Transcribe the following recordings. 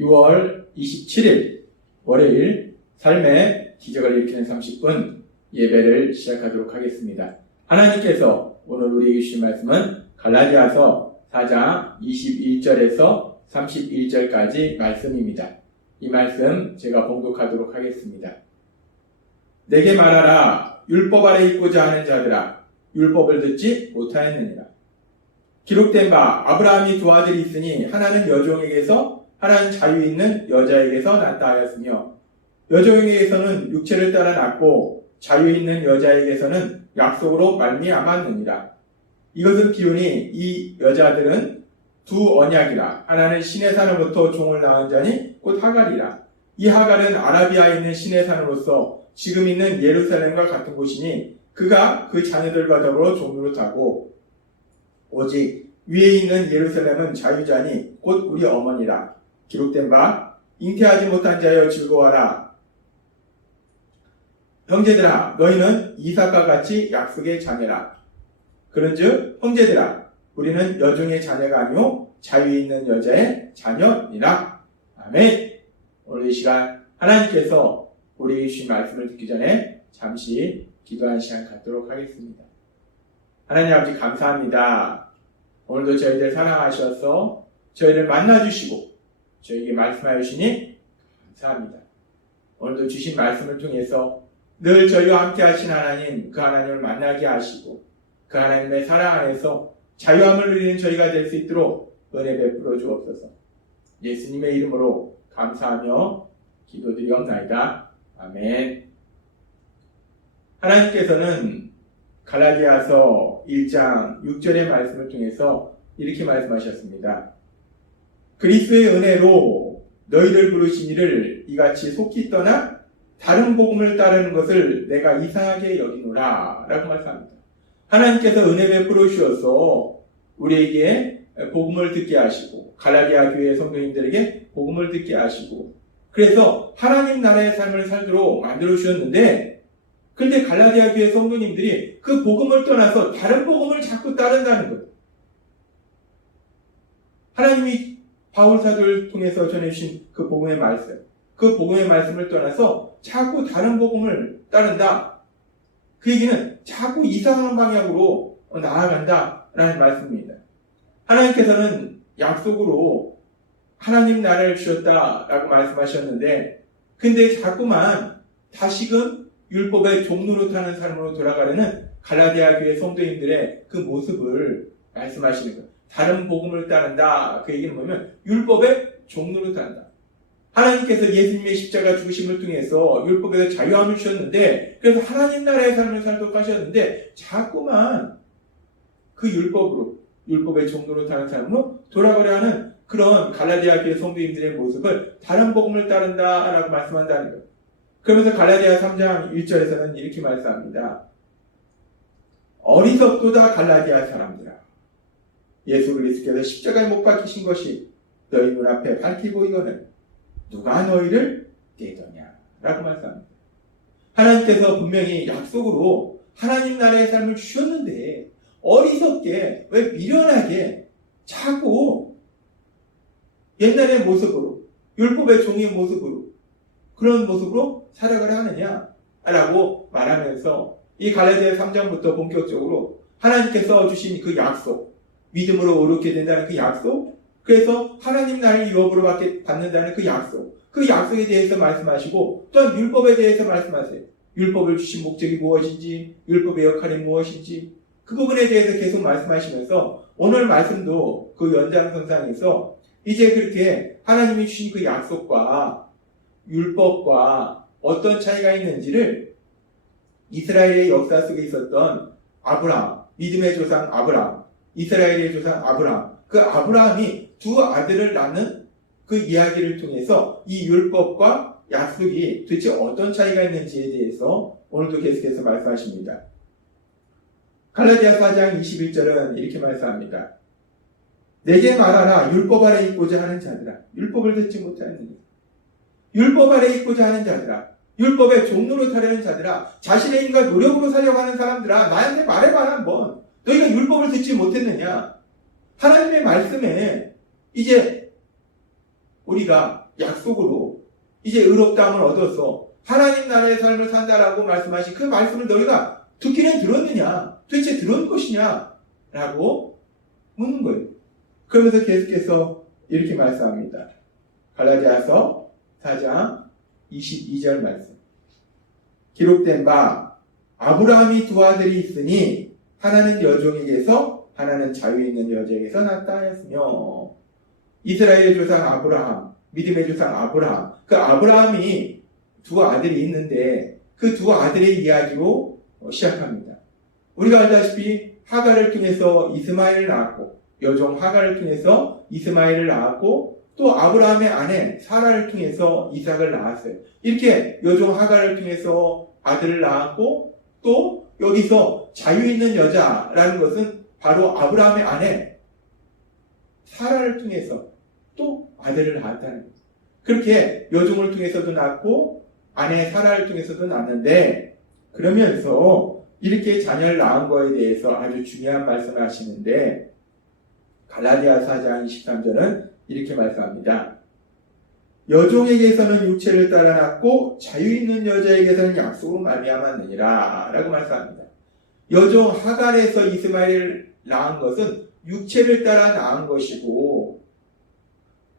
6월 27일 월요일 삶의 기적을 일으키는 30분 예배를 시작하도록 하겠습니다. 하나님께서 오늘 우리에게 주신 말씀은 갈라디아서 4장 21절에서 31절까지 말씀입니다. 이 말씀 제가 봉독하도록 하겠습니다. 내게 말하라. 율법 아래 있고자 하는 자들아, 율법을 듣지 못하였느니라. 기록된 바 아브라함이 두 아들이 있으니 하나는 여종에게서 하나는 자유 있는 여자에게서 낳다 하였으며 여종에게서는 육체를 따라 낳고 자유 있는 여자에게서는 약속으로 말미암았느니라. 이것은 비유니 이 여자들은 두 언약이라. 하나는 시내산으로부터 종을 낳은 자니 곧 하갈이라. 이 하갈은 아라비아에 있는 시내산으로서 지금 있는 예루살렘과 같은 곳이니 그가 그 자녀들과 더불어 종으로 타고 오직 위에 있는 예루살렘은 자유자니 곧 우리 어머니라. 기록된 바 잉태하지 못한 자여 즐거워하라. 형제들아 너희는 이삭과 같이 약속의 자녀라. 그런즉 형제들아 우리는 여종의 자녀가 아니오 자유에 있는 여자의 자녀니라. 아멘. 오늘 이 시간 하나님께서 우리에게 주신 말씀을 듣기 전에 잠시 기도하는 시간 갖도록 하겠습니다. 하나님 아버지 감사합니다. 오늘도 저희들 사랑하셔서 저희를 만나주시고 저에게 말씀하여 주시니 감사합니다. 오늘도 주신 말씀을 통해서 늘 저희와 함께 하신 하나님, 그 하나님을 만나게 하시고 그 하나님의 사랑 안에서 자유함을 누리는 저희가 될 수 있도록 은혜 베풀어 주옵소서. 예수님의 이름으로 감사하며 기도드리옵나이다. 아멘. 하나님께서는 갈라디아서 1장 6절의 말씀을 통해서 이렇게 말씀하셨습니다. 그리스도의 은혜로 너희를 부르신 이를 이같이 속히 떠나 다른 복음을 따르는 것을 내가 이상하게 여기노라 라고 말씀합니다. 하나님께서 은혜 베풀어 주셔서 우리에게 복음을 듣게 하시고 갈라디아 교회 성도님들에게 복음을 듣게 하시고 그래서 하나님 나라의 삶을 살도록 만들어 주셨는데 그런데 갈라디아 교회 성도님들이 그 복음을 떠나서 다른 복음을 자꾸 따른다는 거예요. 하나님이 바울 사도를 통해서 전해주신 그 복음의 말씀, 그 복음의 말씀을 떠나서 자꾸 다른 복음을 따른다. 그 얘기는 자꾸 이상한 방향으로 나아간다라는 말씀입니다. 하나님께서는 약속으로 하나님 나라를 주셨다라고 말씀하셨는데 근데 자꾸만 다시금 율법의 종노릇하는 삶으로 돌아가려는 갈라디아 교회 성도님들의 그 모습을 말씀하시는 거예요. 다른 복음을 따른다. 그 얘기는 뭐냐면 율법의 종노릇한다. 하나님께서 예수님의 십자가 죽으심을 통해서 율법에서 자유함을 주셨는데 그래서 하나님 나라의 삶을 살도록 하셨는데 자꾸만 그 율법의 종노릇하는 삶으로 돌아가려 하는 그런 갈라디아 교회 성도님들의 모습을 다른 복음을 따른다라고 말씀한다는 거예요. 그러면서 갈라디아 3장 1절에서는 이렇게 말씀합니다. 어리석도다 갈라디아 사람들아. 예수 그리스도께서 십자가에 못 박히신 것이 너희 눈앞에 밝히 보이거늘 누가 너희를 떼더냐 라고 말씀합니다. 하나님께서 분명히 약속으로 하나님 나라의 삶을 주셨는데 어리석게 왜 미련하게 자꾸 옛날의 모습으로 율법의 종의 모습으로 그런 모습으로 살아가려 하느냐라고 말하면서 이 갈라디아 3장부터 본격적으로 하나님께서 주신 그 약속, 믿음으로 옳게 된다는 그 약속, 그래서 하나님 나라를 유업으로 받는다는 그 약속에 대해서 말씀하시고 또한 율법에 대해서 말씀하세요. 율법을 주신 목적이 무엇인지, 율법의 역할이 무엇인지 그 부분에 대해서 계속 말씀하시면서 오늘 말씀도 그 연장선상에서 이제 그렇게 하나님이 주신 그 약속과 율법과 어떤 차이가 있는지를 이스라엘의 역사 속에 있었던 아브라함, 믿음의 조상 아브라함, 이스라엘의 조상 아브라함, 그 아브라함이 두 아들을 낳는 그 이야기를 통해서 이 율법과 약속이 도대체 어떤 차이가 있는지에 대해서 오늘도 계속해서 말씀하십니다. 갈라디아 4장 21절은 이렇게 말씀합니다. 내게 말하라. 율법 아래 있고자 하는 자들아. 율법을 듣지 못하였느냐. 율법 아래 있고자 하는 자들아. 율법의 종로로 타려는 자들아. 자신의 힘과 노력으로 살려고 하는 사람들아. 나한테 말해봐라 한번. 너희가 율법을 듣지 못했느냐. 하나님의 말씀에 이제 우리가 약속으로 이제 의롭다함을 얻어서 하나님 나라의 삶을 산다라고 말씀하신 그 말씀을 너희가 듣기는 들었느냐? 도대체 들은 것이냐? 라고 묻는 거예요. 그러면서 계속해서 이렇게 말씀합니다. 갈라디아서 4장 22절 말씀. 기록된 바 아브라함이 두 아들이 있으니 하나는 여종에게서 하나는 자유 있는 여자에게서 났다 하였으며 이스라엘의 조상 아브라함, 믿음의 조상 아브라함, 그 아브라함이 두 아들이 있는데 그 두 아들의 이야기로 시작합니다. 우리가 알다시피 하갈을 통해서 이스마엘을 낳았고 여종 하갈을 통해서 이스마엘을 낳았고 또 아브라함의 아내 사라를 통해서 이삭을 낳았어요. 이렇게 여종 하갈을 통해서 아들을 낳았고 또 여기서 자유 있는 여자라는 것은 바로 아브라함의 아내 사라를 통해서 또 아들을 낳았다는 거예요. 그렇게 여종을 통해서도 낳고 아내 사라를 통해서도 낳았는데 그러면서 이렇게 자녀를 낳은 거에 대해서 아주 중요한 말씀을 하시는데 갈라디아 4장 23절은 이렇게 말씀합니다. 여종에게서는 육체를 따라 낳고 자유 있는 여자에게서는 약속으로 말미암았느니라 라고 말씀합니다. 여종 하갈에서 이스마엘을 낳은 것은 육체를 따라 낳은 것이고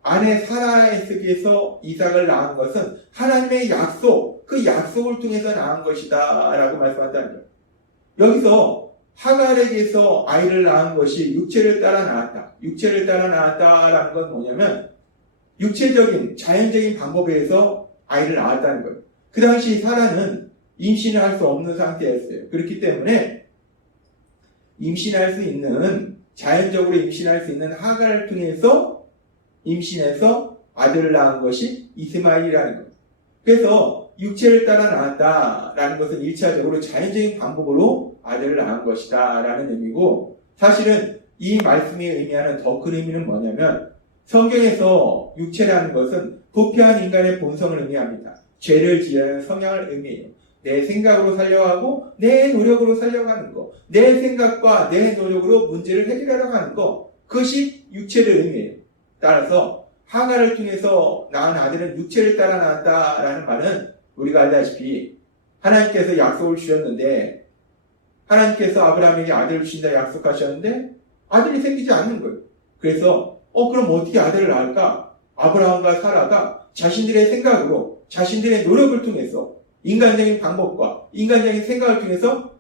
아내 사라에게서 이삭을 낳은 것은 하나님의 약속, 그 약속을 통해서 낳은 것이다 라고 말씀한다는 거예요. 여기서 하갈에게서 아이를 낳은 것이 육체를 따라 낳았다. 육체를 따라 낳았다라는 건 뭐냐면 육체적인 자연적인 방법에 의해서 아이를 낳았다는 거예요. 그 당시 사라는 임신을 할 수 없는 상태였어요. 그렇기 때문에 임신할 수 있는 자연적으로 임신할 수 있는 하갈을 통해서 임신해서 아들을 낳은 것이 이스마엘이라는 거예요. 그래서 육체를 따라 낳았다라는 것은 1차적으로 자연적인 방법으로 아들을 낳은 것이다 라는 의미고 사실은 이 말씀이 의미하는 더 큰 의미는 뭐냐면 성경에서 육체라는 것은 부패한 인간의 본성을 의미합니다. 죄를 지으는 성향을 의미해요. 내 생각으로 살려고 하고 내 노력으로 살려고 하는 거, 내 생각과 내 노력으로 문제를 해결하려고 하는 거, 그것이 육체를 의미해요. 따라서 하갈을 통해서 낳은 아들은 육체를 따라 낳았다라는 말은 우리가 알다시피 하나님께서 약속을 주셨는데 하나님께서 아브라함에게 아들을 주신다 약속하셨는데 아들이 생기지 않는 거예요. 그래서 그럼 어떻게 아들을 낳을까? 아브라함과 사라가 자신들의 생각으로 자신들의 노력을 통해서 인간적인 방법과 인간적인 생각을 통해서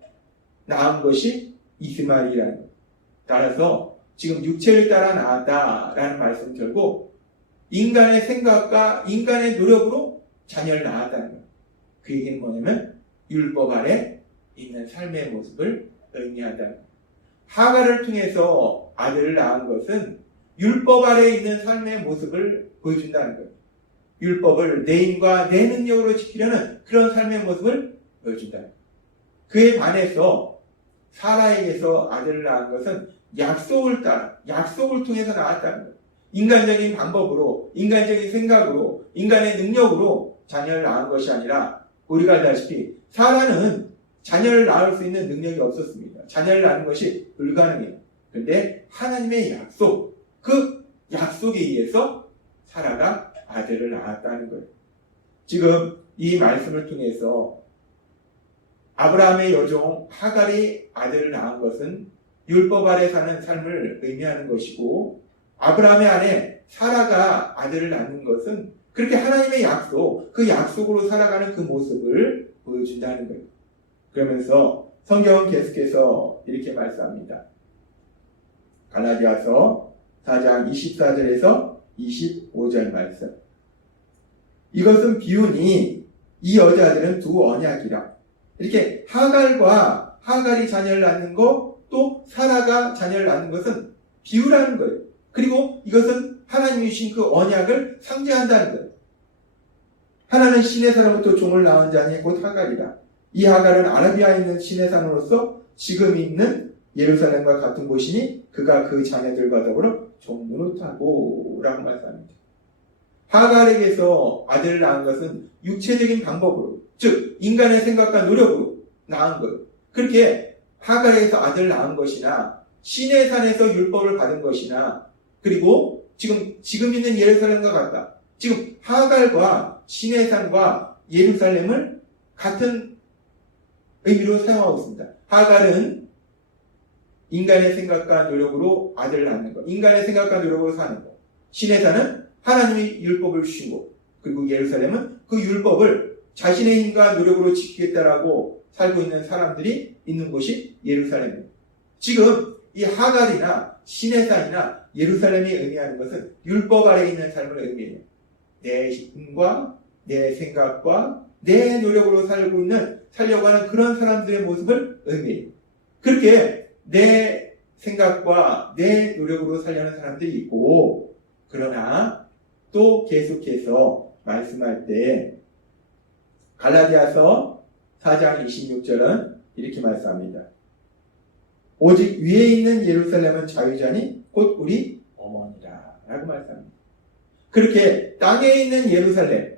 낳은 것이 이스마엘이라는 거예요. 따라서 지금 육체를 따라 낳았다라는 말씀 결국 인간의 생각과 인간의 노력으로 자녀를 낳았다는 거예요. 그 얘기는 뭐냐면 율법 아래 있는 삶의 모습을 의미한다는 거예요. 하갈을 통해서 아들을 낳은 것은 율법 아래 있는 삶의 모습을 보여준다는 거예요. 율법을 내 힘과 내 능력으로 지키려는 그런 삶의 모습을 보여준다는 거예요. 그에 반해서 사라에게서 아들을 낳은 것은 약속을 따라 약속을 통해서 낳았다는 거예요. 인간적인 방법으로 인간적인 생각으로 인간의 능력으로 자녀를 낳은 것이 아니라 우리가 알다시피 사라는 자녀를 낳을 수 있는 능력이 없었습니다. 자녀를 낳는 것이 불가능해요. 그런데 하나님의 약속, 그 약속에 의해서 사라가 아들을 낳았다는 거예요. 지금 이 말씀을 통해서 아브라함의 여종 하갈이 아들을 낳은 것은 율법 아래 사는 삶을 의미하는 것이고 아브라함의 아내 사라가 아들을 낳는 것은 그렇게 하나님의 약속, 그 약속으로 살아가는 그 모습을 보여준다는 거예요. 그러면서 성경은 계속해서 이렇게 말씀합니다. 갈라디아서 4장 24절에서 25절 말씀. 이것은 비유니 이 여자들은 두 언약이라. 이렇게 하갈이 자녀를 낳는 것, 또 사라가 자녀를 낳는 것은 비유라는 거예요. 그리고 이것은 하나님이 주신 그 언약을 상징한다는 거예요. 하나는 신의 산으로부터 종을 낳은 자니 곧 하갈이라. 이 하갈은 아라비아에 있는 신의 산으로서 지금 있는 예루살렘과 같은 곳이니 그가 그 자녀들과 더불어 종노릇하고 라고 말씀합니다. 하갈에게서 아들을 낳은 것은 육체적인 방법으로, 즉 인간의 생각과 노력으로 낳은 거예요. 그렇게 하갈에게서 아들을 낳은 것이나 신의 산에서 율법을 받은 것이나 그리고 지금 있는 예루살렘과 같다. 지금 하갈과 시내산과 예루살렘을 같은 의미로 사용하고 있습니다. 하갈은 인간의 생각과 노력으로 아들을 낳는 것, 인간의 생각과 노력으로 사는 것. 시내산은 하나님의 율법을 주신 것, 그리고 예루살렘은 그 율법을 자신의 힘과 노력으로 지키겠다라고 살고 있는 사람들이 있는 곳이 예루살렘입니다. 지금 이 하갈이나 시내산이나 예루살렘이 의미하는 것은 율법 아래에 있는 삶을 의미해요. 내 힘과 내 생각과 내 노력으로 살려고 하는 그런 사람들의 모습을 의미해요. 그렇게 내 생각과 내 노력으로 살려는 사람들이 있고, 그러나 또 계속해서 말씀할 때 갈라디아서 4장 26절은 이렇게 말씀합니다. 오직 위에 있는 예루살렘은 자유자니 곧 우리 어머니라 라고 말씀합니다. 그렇게 땅에 있는 예루살렘,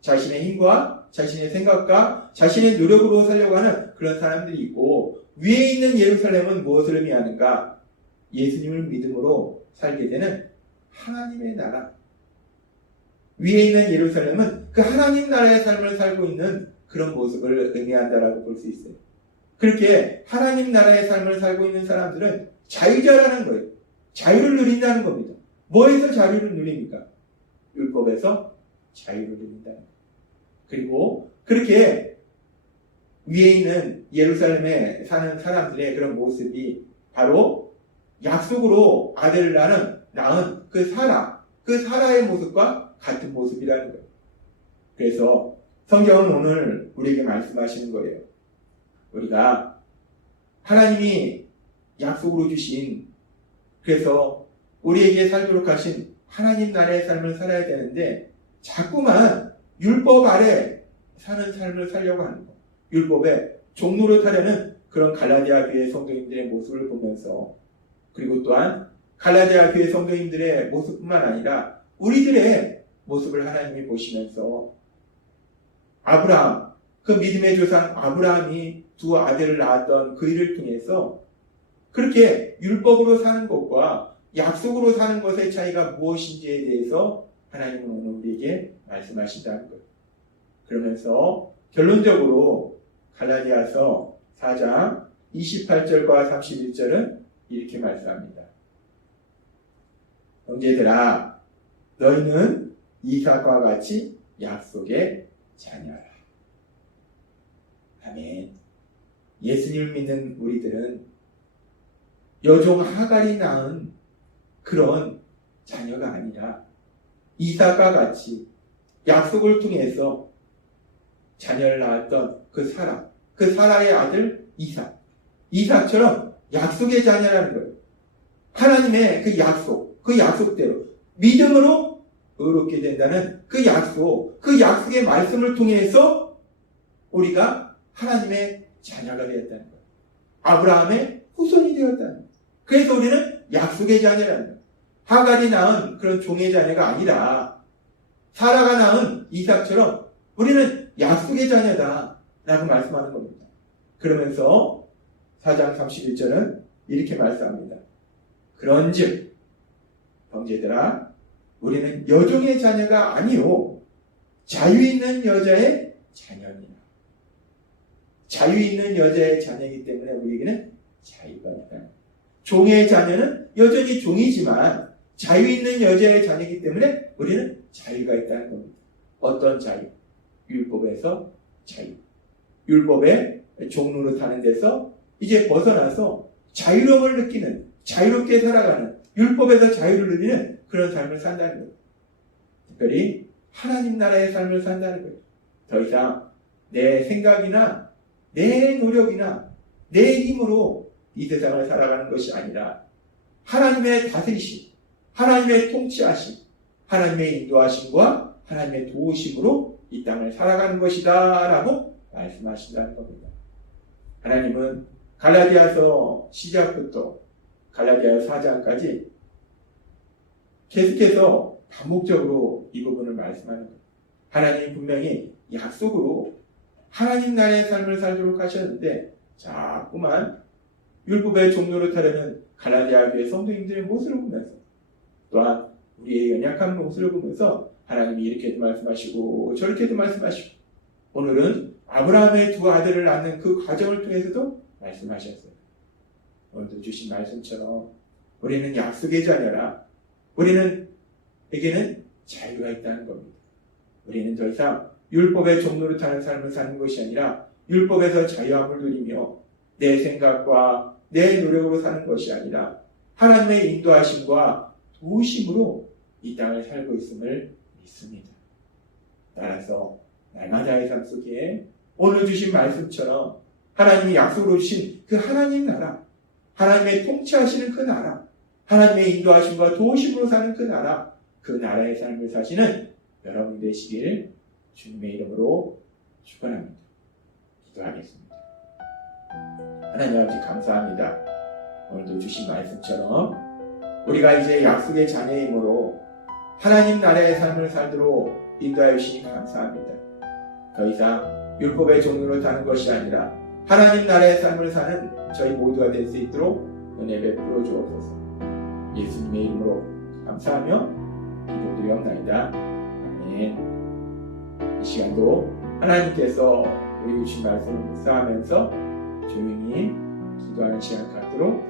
자신의 힘과 자신의 생각과 자신의 노력으로 살려고 하는 그런 사람들이 있고, 위에 있는 예루살렘은 무엇을 의미하는가? 예수님을 믿음으로 살게 되는 하나님의 나라. 위에 있는 예루살렘은 그 하나님 나라의 삶을 살고 있는 그런 모습을 의미한다라고 볼 수 있어요. 그렇게 하나님 나라의 삶을 살고 있는 사람들은 자유자라는 거예요. 자유를 누린다는 겁니다. 뭐에서 자유를 누립니까? 율법에서 자유를 누린다. 그리고 그렇게 위에 있는 예루살렘에 사는 사람들의 그런 모습이 바로 약속으로 아들을 낳은 그 사라의 모습과 같은 모습이라는 거예요. 그래서 성경은 오늘 우리에게 말씀하시는 거예요. 우리가 하나님이 약속으로 주신, 그래서 우리에게 살도록 하신 하나님 나라의 삶을 살아야 되는데 자꾸만 율법 아래 사는 삶을 살려고 하는 거, 율법의 종로를 타려는 그런 갈라디아 교회 성도님들의 모습을 보면서, 그리고 또한 갈라디아 교회 성도님들의 모습뿐만 아니라 우리들의 모습을 하나님이 보시면서, 아브라함, 그 믿음의 조상 아브라함이 두 아들을 낳았던 그 일을 통해서 그렇게 율법으로 사는 것과 약속으로 사는 것의 차이가 무엇인지에 대해서 하나님은 오늘 우리에게 말씀하신다는 거예요. 그러면서 결론적으로 갈라디아서 4장 28절과 31절은 이렇게 말씀합니다. 형제들아, 너희는 이삭과 같이 약속의 자녀라. 아멘. 예수님을 믿는 우리들은 여종 하갈이 낳은 그런 자녀가 아니라 이삭과 같이 약속을 통해서 자녀를 낳았던 그 사라의 아들 이삭처럼 약속의 자녀라는 거예요. 하나님의 그 약속대로 믿음으로 의롭게 된다는 그 약속의 말씀을 통해서 우리가 하나님의 자녀가 되었다는 거예요. 아브라함의 후손이 되었다는 거예요. 그래서 우리는 약속의 자녀라는 거예요. 하갈이 낳은 그런 종의 자녀가 아니라 사라가 낳은 이삭처럼 우리는 약속의 자녀다 라고 말씀하는 겁니다. 그러면서 4장 31절은 이렇게 말씀합니다. 그런즉 형제들아, 우리는 여종의 자녀가 아니요 자유 있는 여자의 자녀니라. 자유 있는 여자의 자녀이기 때문에 우리에게는 자유가 있다. 종의 자녀는 여전히 종이지만 자유 있는 여자의 자녀이기 때문에 우리는 자유가 있다는 겁니다. 어떤 자유? 율법에서 자유. 율법의 종로로 타는 데서 이제 벗어나서 자유로움을 느끼는, 자유롭게 살아가는, 율법에서 자유를 누리는 그런 삶을 산다는 거예요. 특별히 하나님 나라의 삶을 산다는 거예요. 더 이상 내 생각이나 내 노력이나 내 힘으로 이 세상을 살아가는 것이 아니라 하나님의 다스리심, 하나님의 통치하심, 하나님의 인도하심과 하나님의 도우심으로 이 땅을 살아가는 것이다 라고 말씀하신다는 겁니다. 하나님은 갈라디아서 시작부터 갈라디아 4장까지 계속해서 반복적으로 이 부분을 말씀하는 거예요. 하나님이 분명히 약속으로 하나님 나라의 삶을 살도록 하셨는데 자꾸만 율법의 종로를 타려는 갈라디아 교회 성도님들의 모습을 보면서, 또한 우리의 연약한 모습을 보면서 하나님이 이렇게도 말씀하시고 저렇게도 말씀하시고 오늘은 아브라함의 두 아들을 낳는 그 과정을 통해서도 말씀하셨어요. 오늘도 주신 말씀처럼 우리는 약속의 자녀라. 우리에게는 자유가 있다는 겁니다. 우리는 더 이상 율법의 종로를 타는 삶을 사는 것이 아니라 율법에서 자유함을 누리며 내 생각과 내 노력으로 사는 것이 아니라 하나님의 인도하심과 도우심으로 이 땅을 살고 있음을 믿습니다. 따라서 날마다의 삶 속에 오늘 주신 말씀처럼 하나님이 약속으로 주신 그 하나님 나라, 하나님의 통치하시는 그 나라, 하나님의 인도하심과 도우심으로 사는 그 나라, 그 나라의 삶을 사시는 여러분 되시길 주님의 이름으로 축원합니다. 기도하겠습니다. 하나님 아버지 감사합니다. 오늘도 주신 말씀처럼 우리가 이제 약속의 자녀이므로 하나님 나라의 삶을 살도록 인도하여 주시니 감사합니다. 더 이상 율법의 종로로 타는 것이 아니라 하나님 나라의 삶을 사는 저희 모두가 될 수 있도록 은혜 베풀어 주옵소서. 예수님의 이름으로 감사하며 기도드리옵나이다. 아멘. 이 시간도 하나님께서 우리 주신 말씀을 묵상하면서 조용히 기도하는 시간 갖도록